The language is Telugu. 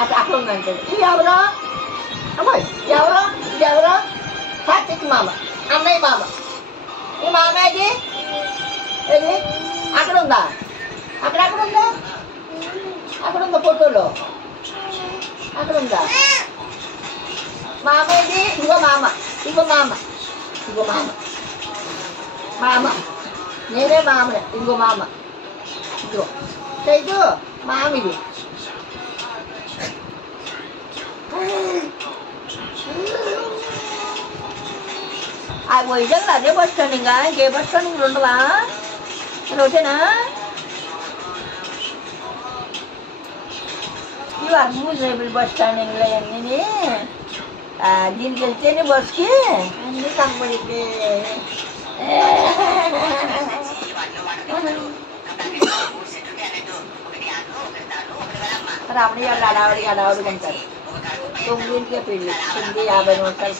అది అక్కడ ఉందంటాడు. ఇది ఎవరో అమ్మాయి, ఎవరో ఇది ఎవరో కార్తీక్ మామ, అన్నయ్య మామ. ఈ మామయ్యది ఏది అక్కడ ఉందా? అక్కడ ఉందా? అక్కడ ఉందా ఫోటోలో? అక్కడ ఉందా మామయ్యది? ఇంకో మామ, ఇంకో మామ, ఇంకో మామ, మామ నేనే మామనే. ఇంకో మామ ఇదిగో చైతు మామిది. వైజాగ్లో అదే బస్ స్టాండ్, ఇంకా ఇంకే బస్ స్టాండ్ ఇంక ఉండవా? ఒకటేనా? ఇవి అన్యూజబుల్ బస్ స్టాండ్ ఇంట్లో అన్నీ. దీనికి వెళ్తేనే బస్కి అన్నీ కనపడింది. రామణి గారు అడావిడి ఉంటారు. 9కే పెళ్ళి, 9:50 నిమిషాలు.